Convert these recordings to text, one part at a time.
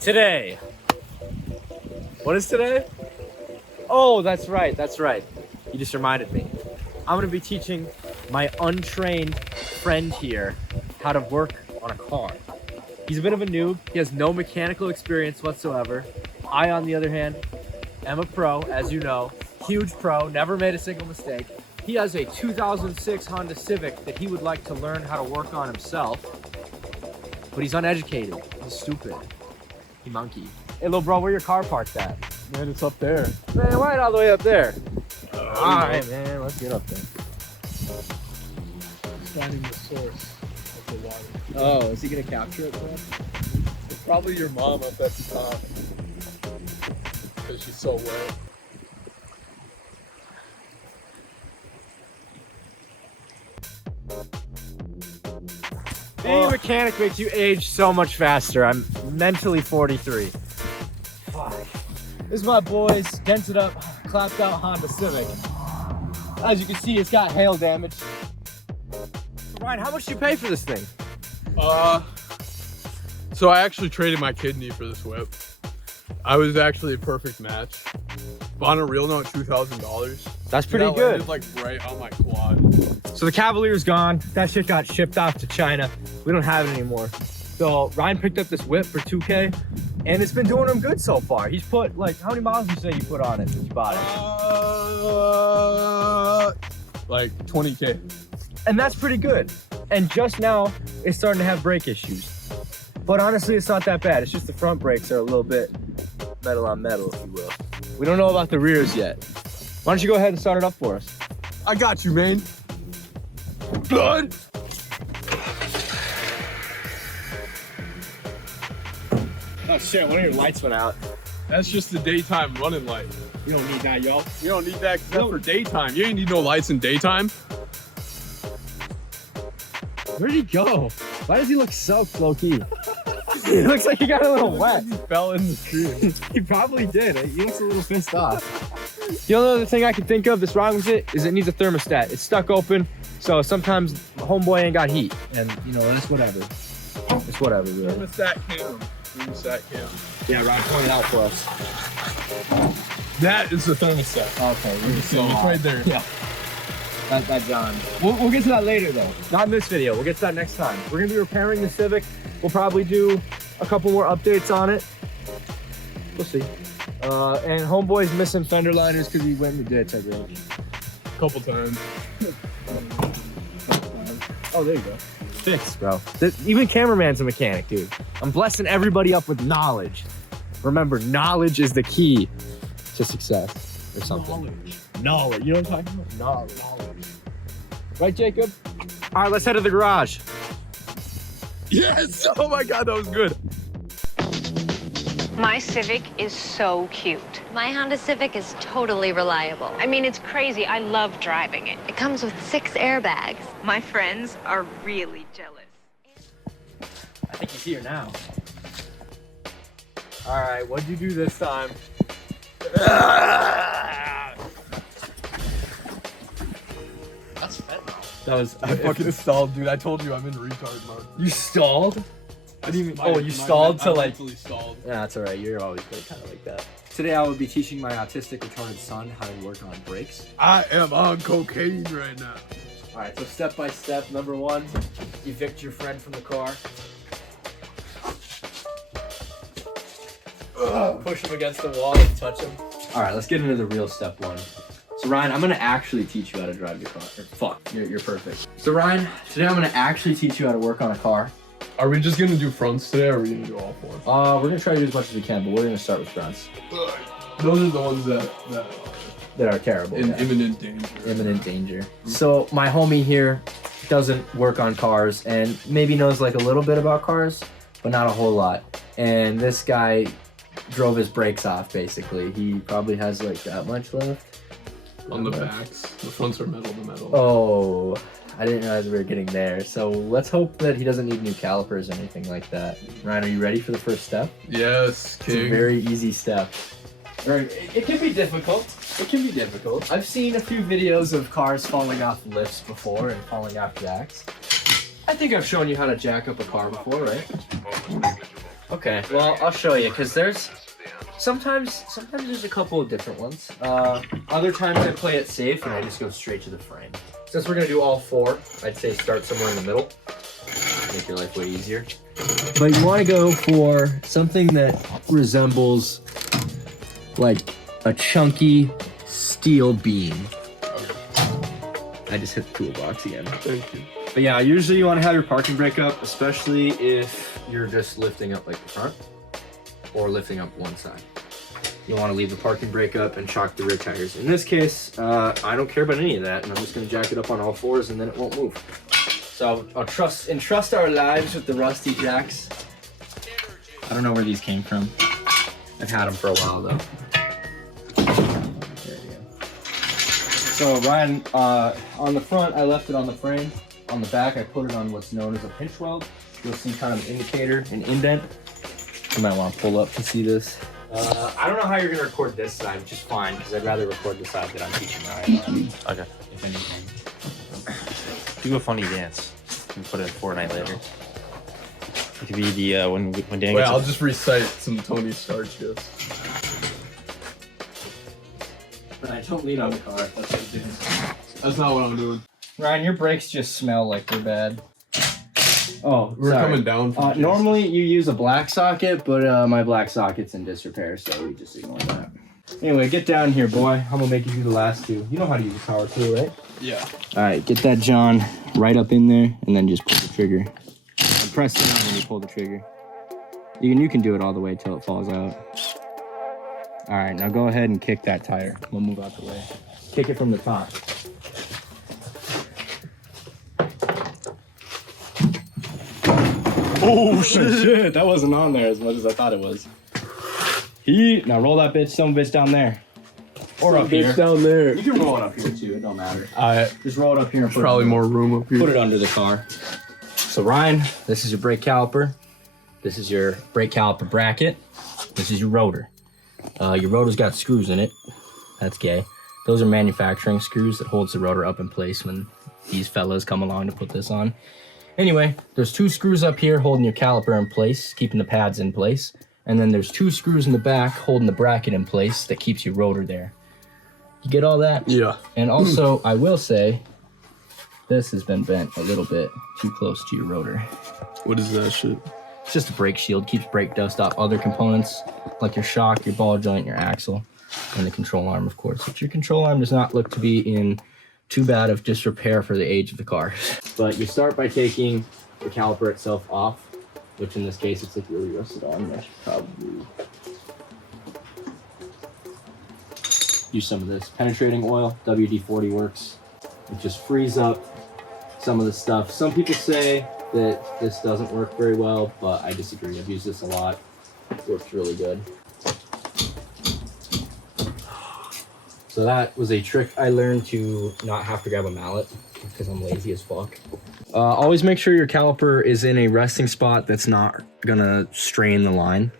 Today. What is today? Oh, that's right. You just reminded me. I'm gonna be teaching my untrained friend here how to work on a car. He's a bit of a noob. He has no mechanical experience whatsoever. I, on the other hand, am a pro, as you know. Huge pro, never made a single mistake. He has a 2006 Honda Civic that he would like to learn how to work on himself. But he's uneducated. He's stupid. He monkey. Hey, little bro, where your car parked at? Man, it's up there. Man, why all the way up there? Alright, man, let's get up there. Finding the source of the water. Oh, is he gonna capture it, bro? It's probably your mom up at the top. Because she's so wet. Being a mechanic makes you age so much faster. I'm mentally 43. Fuck. This is my boy's dented up, clapped out Honda Civic. As you can see, it's got hail damage. Ryan, how much did you pay for this thing? So I actually traded my kidney for this whip. I was actually a perfect match. But on a real note, $2,000. That's pretty that good. landed, like right on my quad. So the Cavalier's gone. That shit got shipped off to China. We don't have it anymore. So Ryan picked up this whip for $2K, and it's been doing him good so far. He's put, like, how many miles would you say you put on it since you bought it? Like 20K. And that's pretty good. And just now, it's starting to have brake issues. But honestly, it's not that bad. It's just the front brakes are a little bit metal on metal, if you will. We don't know about the rears yet. Why don't you go ahead and start it up for us? I got you, man. Good. Oh shit, one of your lights went out. That's just the daytime running light. You don't need that, y'all. You don't need that except for daytime. You ain't need no lights in daytime. Where'd he go? Why does he look soaked, low-key? He looks like he got a little wet. He fell in the stream. He probably did. He looks a little pissed off. The only other thing I can think of that's wrong with it is it needs a thermostat. It's stuck open, so sometimes homeboy ain't got heat. And, you know, it's whatever. It's whatever, really. Thermostat cam. Thermostat cam. Yeah, Ryan, point it out for us. That is the thermostat. Okay, It's right there. Yeah. That John. We'll get to that later, though. Not in this video. We'll get to that next time. We're going to be repairing the Civic. We'll probably do a couple more updates on it. We'll see. And homeboy's missing fender liners because he went in the ditch, I think. Couple times. Oh, there you go. Fixed, bro. Even cameraman's a mechanic, dude. I'm blessing everybody up with knowledge. Remember, knowledge is the key to success or something. Knowledge. You know what I'm talking about? Knowledge. Right, Jacob? All right, let's head to the garage. Yes! Oh my God, that was good. My Civic is so cute. My Honda Civic is totally reliable. I mean, it's crazy. I love driving it. It comes with 6 airbags. My friends are really jealous. I think he's here now. All right, what'd you do this time? That's fentanyl. That was. I fucking stalled, dude. I told you I'm in retard mode. You stalled? What do you mean? My- Oh, you my- stalled I to like. mentally stalled. Yeah, that's all right. You're always good, kind of like that. Today I will be teaching my autistic retarded son how to work on brakes. I am on cocaine right now. All right, so step by step. Number 1, evict your friend from the car. Push him against the wall and touch him. All right, let's get into the real step 1. So Ryan, I'm gonna actually teach you how to drive your car. Fuck, you're perfect. So Ryan, today I'm gonna actually teach you how to work on a car. Are we just gonna do fronts today, or are we gonna do all 4? We're gonna try to do as much as we can, but we're gonna start with fronts. Those are the ones that That are terrible. in yeah. imminent danger. Imminent danger. So my homie here doesn't work on cars and maybe knows like a little bit about cars, but not a whole lot. And this guy drove his brakes off basically. He probably has like that much left. On the backs. The fronts are metal to metal. Oh, I didn't realize we were getting there. So let's hope that he doesn't need new calipers or anything like that. Ryan, are you ready for the first step? Yes, It's a king. very easy step. It can be difficult. It can be difficult. I've seen a few videos of cars falling off lifts before and falling off jacks. I think I've shown you how to jack up a car before, right? Okay, well, I'll show you, because sometimes there's a couple of different ones. Other times I play it safe and I just go straight to the frame. Since we're gonna do all 4, I'd say start somewhere in the middle. Make your life way easier. But you wanna go for something that resembles like a chunky steel beam. I just hit the toolbox again. Thank you. But yeah, usually you want to have your parking brake up, especially if you're just lifting up like the front or lifting up one side. You want to leave the parking brake up and chock the rear tires. In this case, I don't care about any of that, and I'm just going to jack it up on all 4s and then it won't move. So I'll entrust our lives with the rusty jacks. I don't know where these came from. I've had them for a while though. There you go. So Ryan, on the front, I left it on the frame. On the back, I put it on what's known as a pinch weld. You'll see kind of an indicator, an indent. You might want to pull up to see this. I don't know how you're going to record this side, which is fine, because I'd rather record the side that I'm teaching Ryan. Okay. If anything. Do a funny dance. And put it in Fortnite later. It could be the when Dan Wait, gets. I'll just recite some Tony Stark jokes. I don't lean on the car. That's what I'm doing. That's not what I'm doing. Ryan, your brakes just smell like they're bad. Oh, We're sorry. coming down from Jason. Normally you use a black socket, but my black socket's in disrepair, so we just ignore that. Anyway, get down here, boy. I'm gonna make you do the last 2. You know how to use a power tool, right? Yeah. All right, get that John right up in there, and then just pull the trigger. And press down when you pull the trigger. You can do it all the way till it falls out. All right, now go ahead and kick that tire. We'll move out the way. Kick it from the top. Oh shit! That wasn't on there as much as I thought it was. Now roll that some bitch down there, or up here. Down there. You can roll it up here too. It don't matter. I Just roll it up here and put probably it, more room up here. Put it under the car. So Ryan, this is your brake caliper. This is your brake caliper bracket. This is your rotor. Your rotor's got screws in it. That's gay. Those are manufacturing screws that holds the rotor up in place when these fellas come along to put this on. Anyway, there's 2 screws up here holding your caliper in place, keeping the pads in place. And then there's 2 screws in the back holding the bracket in place that keeps your rotor there. You get all that? Yeah. And also, I will say, this has been bent a little bit too close to your rotor. What is that shit? It's just a brake shield, keeps brake dust off other components, like your shock, your ball joint, your axle, and the control arm, of course. Which your control arm does not look to be in too bad of disrepair for the age of the car. But you start by taking the caliper itself off, which in this case, it's like really rusted on. I should probably use some of this penetrating oil. WD-40 works. It just frees up some of the stuff. Some people say that this doesn't work very well, but I disagree. I've used this a lot. It works really good. So that was a trick I learned to not have to grab a mallet because I'm lazy as fuck. Always make sure your caliper is in a resting spot that's not gonna strain the line.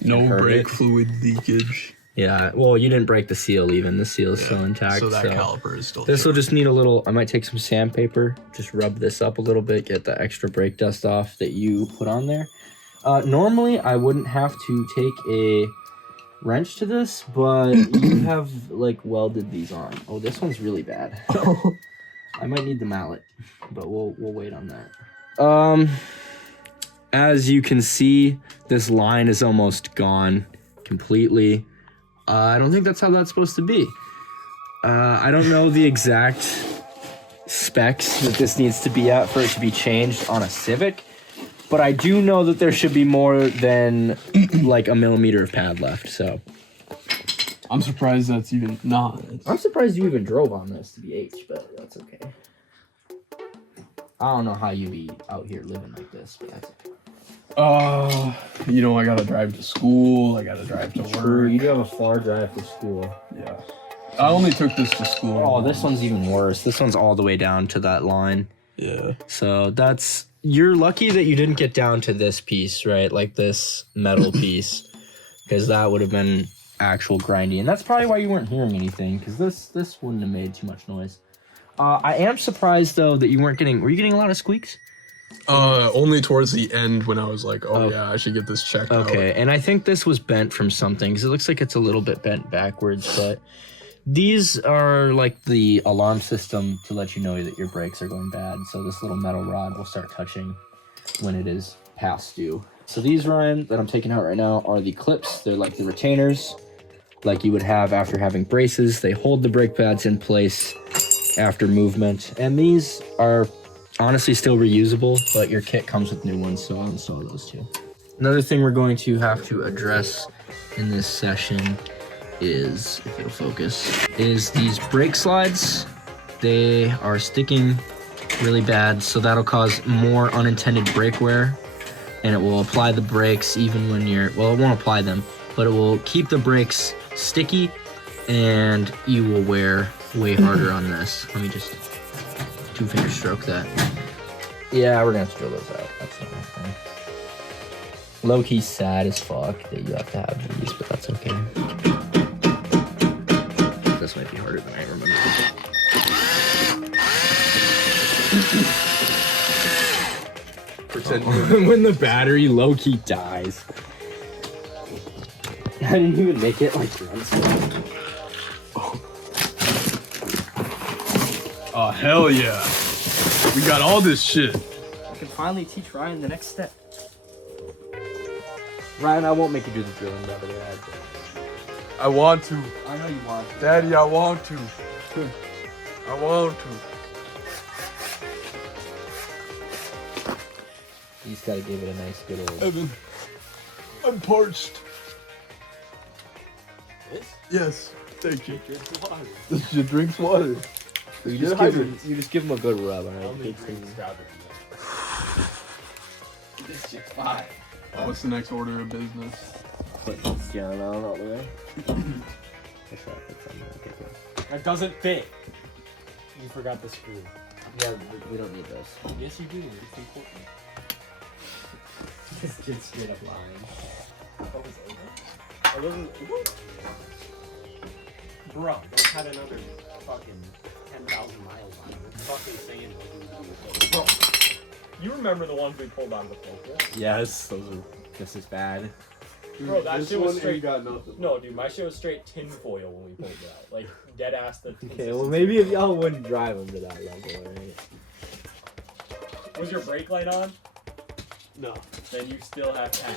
No brake fluid leakage. Yeah, well, you didn't break the seal even. The seal is still intact. So that caliper is still. This will just need a little, I might take some sandpaper, just rub this up a little bit, get the extra brake dust off that you put on there. Normally, I wouldn't have to take a wrench to this, but you have like welded these on. Oh, this one's really bad. I might need the mallet, but we'll wait on that. As you can see, this line is almost gone completely. I don't think that's how that's supposed to be. I don't know the exact specs that this needs to be at for it to be changed on a Civic, but I do know that there should be more than like a millimeter of pad left, so. I'm surprised that's even not. I'm surprised you even drove on this to be H, but that's okay. I don't know how you be out here living like this, but that's okay. You know, I gotta drive to school. I gotta drive to True, work. you do have a far drive to school. Yeah. I only took this to school. Oh, this one's even worse. This one's all the way down to that line. Yeah. So you're lucky that you didn't get down to this piece, right? Like this metal piece, because that would have been actual grindy. And that's probably why you weren't hearing anything, because this wouldn't have made too much noise. I am surprised though that you weren't were you getting a lot of squeaks? Only towards the end when I was like, Oh. yeah, I should get this checked out. Okay, and I think this was bent from something because it looks like it's a little bit bent backwards, but these are like the alarm system to let you know that your brakes are going bad. So this little metal rod will start touching when it is past due. So these, Ryan, that I'm taking out right now are the clips. They're like the retainers, like you would have after having braces. They hold the brake pads in place after movement. And these are honestly still reusable, but your kit comes with new ones, so I'll install those too. Another thing we're going to have to address in this session is, if it'll focus, is these brake slides. They are sticking really bad, so that'll cause more unintended brake wear, and it will apply the brakes even when you're, well, it won't apply them, but it will keep the brakes sticky, and you will wear way harder on this. Let me just 2-finger stroke that. Yeah, we're gonna have to drill those out. That's not my thing. Low-key sad as fuck that you have to have these, but that's okay. This might be harder than I remember. Pretend When the battery low-key dies. I didn't even make it like once. Oh, hell yeah. We got all this shit. I can finally teach Ryan the next step. Ryan, I won't make you do the drilling, by the way. I want to. I know you want to. Daddy, I want to. I want to. You just gotta give it a nice good old... Evan, I'm parched. This? Yes, thank you. Drinks water. This shit drinks water. You just give him a good rub, alright? This shit's fine. What's the next order of business? Put this down all the way. That doesn't fit. You forgot the screw. Yeah, we don't need those. Yes, you do. It's important. This kid's straight up lying. What was over? I wasn't. Bro, those had another fucking 10,000 miles on them. Fucking saying. Bro, you remember the ones we pulled out of the focus? Yes, those are just as bad. Bro, that shit was straight. Got nothing. No, dude, my shit was straight tinfoil when we pulled it out. Like, dead ass the. Okay, well maybe if y'all wouldn't drive them to that level, right? Was your brake light on? No. Then you still have 10.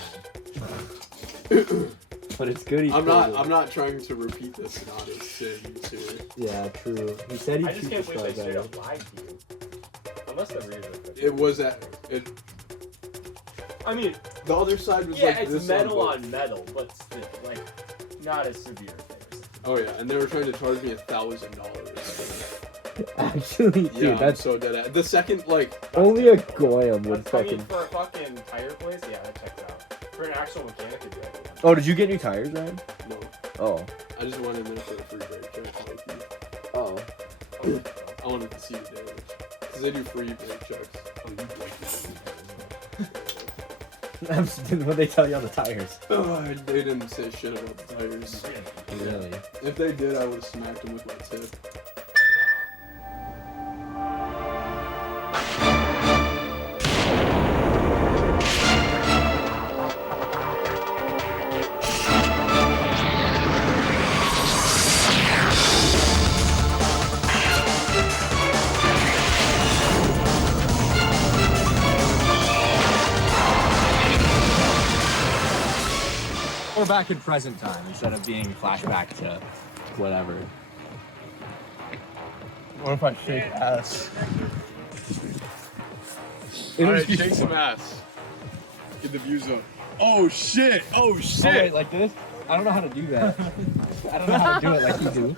But it's good. I'm not trying to repeat this and not his sins here. Yeah, true. He said he I just can't believe they straight better. up lied to you. Unless the rear was. It was at it. I mean, The other side was yeah, like it's this metal both. on metal, but still, like, not as severe things. Oh yeah, and they were trying to charge me $1,000. Actually, dude, Yeah, that's so dead. The second like only a Goyam would I mean, fucking. for a fucking tire place, yeah, that checks out. For an actual mechanic, it'd be like, Oh, did you get new tires, Ryan? no, Oh. I just wanted them for a free brake check. Oh. I wanted to see the damage because they do free brake checks. What they tell you on the tires? They didn't say shit about the tires. Really? If they did, I would have smacked them with my tip. Or back in present time instead of being flashback to whatever. What if I shake ass? Alright, shake some ass. Get the views up. Oh shit! Oh shit! Oh, wait, like this? I don't know how to do that. I don't know how to do it like you do.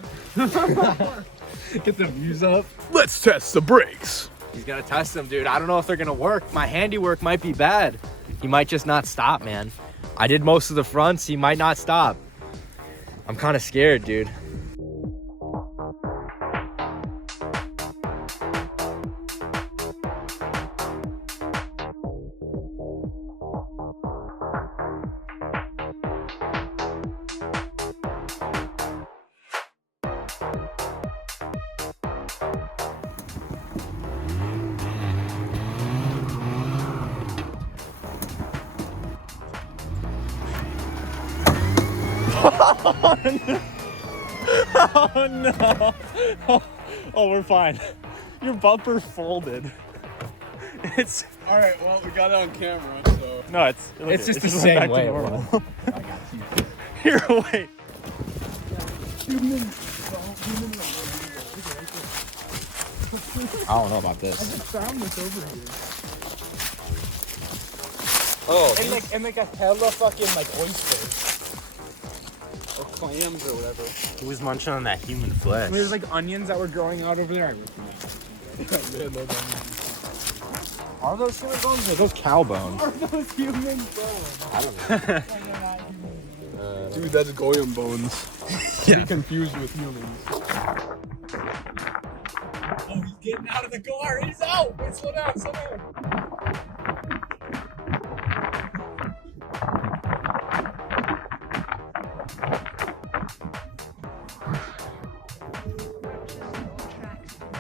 Get the views up. Let's test the brakes. He's gonna test them, dude. I don't know if they're gonna work. My handiwork might be bad. He might just not stop, man. I did most of the fronts. He might not stop. I'm kind of scared, dude. Oh no! Oh, we're fine. Your bumper folded. It's All right, well, we got it on camera, so. no, it's just the went same back to way. normal. Here, wait. I don't know about this. Found this over here. Oh, and like a hella fucking like oysters. Or clams or whatever. Who was munching on that human flesh? There's like onions that were growing out over there. They had those onions. Are those human bones or are those cow bones? Are those human bones? I don't know. Dude, that's goyim bones. Yeah. Be confused with humans. Oh, he's getting out of the car. He's out. Wait, slow down, slow down.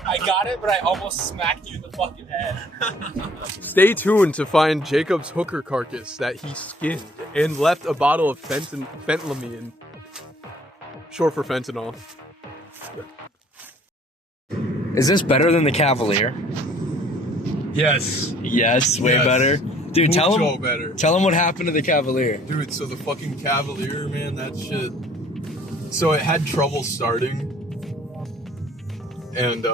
I got it, but I almost smacked you in the fucking head. Stay tuned to find Jacob's hooker carcass that he skinned and left a bottle of fentanylamine, short for fentanyl. Is this better than the Cavalier? Yes. Yes, way Yes. better. Dude, Mucho better. tell him what happened to the Cavalier. Dude, so the fucking Cavalier, man, that shit. So it had trouble starting. And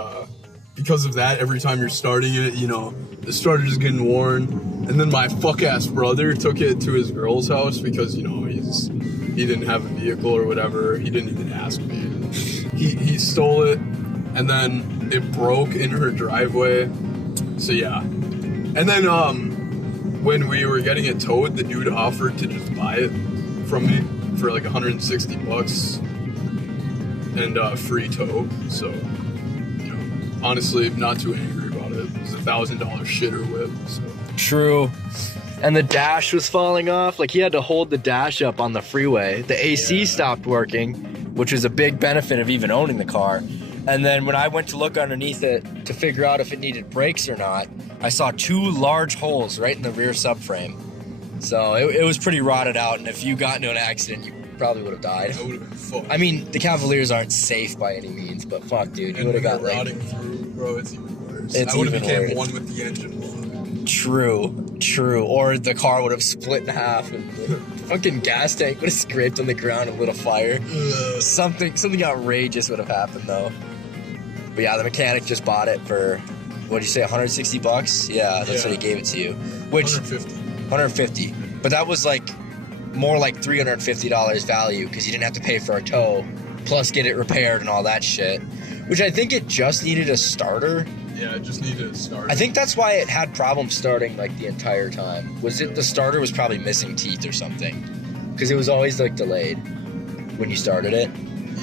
because of that, every time you're starting it, you know, the starter's getting worn. And then my fuck-ass brother took it to his girl's house because, you know, he didn't have a vehicle or whatever. He didn't even ask me. He stole it, and then it broke in her driveway. So yeah. And then when we were getting it towed, the dude offered to just buy it from me for like $160 and free tow. So, you know, honestly, I'm not too angry about it. It's $1,000 shitter whip. So. True. And the dash was falling off. Like, he had to hold the dash up on the freeway. The AC stopped working, which was a big benefit of even owning the car. And then when I went to look underneath it to figure out if it needed brakes or not, I saw 2 large holes right in the rear subframe. So it was pretty rotted out, and if you got into an accident, you probably would have died. That would have been fucked. I mean, the Cavaliers aren't safe by any means, but fuck, dude, you would have got like... rotting through, bro. It's even worse. It's I would have even became worse. one with the engine. True. Or the car would have split in half, and the fucking gas tank would have scraped on the ground and lit a fire. Ugh. Something outrageous would have happened though. But yeah, the mechanic just bought it for, what'd you say, $160? Yeah, that's what he gave it to you. Which 150. But that was like more like $350 value because you didn't have to pay for a tow, plus get it repaired and all that shit. Which I think it just needed a starter. Yeah, it just needed a starter. I think that's why it had problems starting like the entire time. Was it the starter was probably missing teeth or something? Because it was always like delayed when you started it.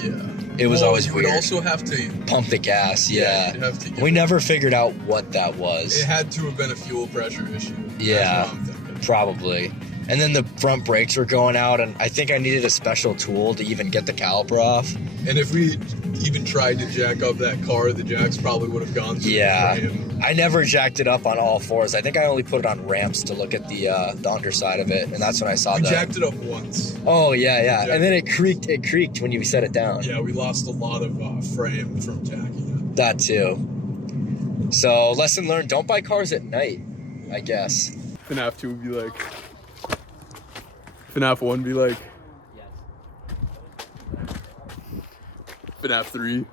Yeah. It was always you weird. would also have to Pump the gas, yeah. you'd have to get We never figured out what that was. It had to have been a fuel pressure issue. Yeah. That's what I'm thinking. Probably. And then the front brakes were going out, and I think I needed a special tool to even get the caliper off. And if we even tried to jack up that car, the jacks probably would have gone through Yeah. the frame. I never jacked it up on all fours. I think I only put it on ramps to look at the underside of it, and that's when I saw We the... jacked it up once. Oh, yeah. Yeah. And then it creaked when you set it down. Yeah, we lost a lot of frame from jacking That too. So, lesson learned, don't buy cars at night, I guess. it. FNAF 2 would be like... FNAF 1 be like... FNAF 3.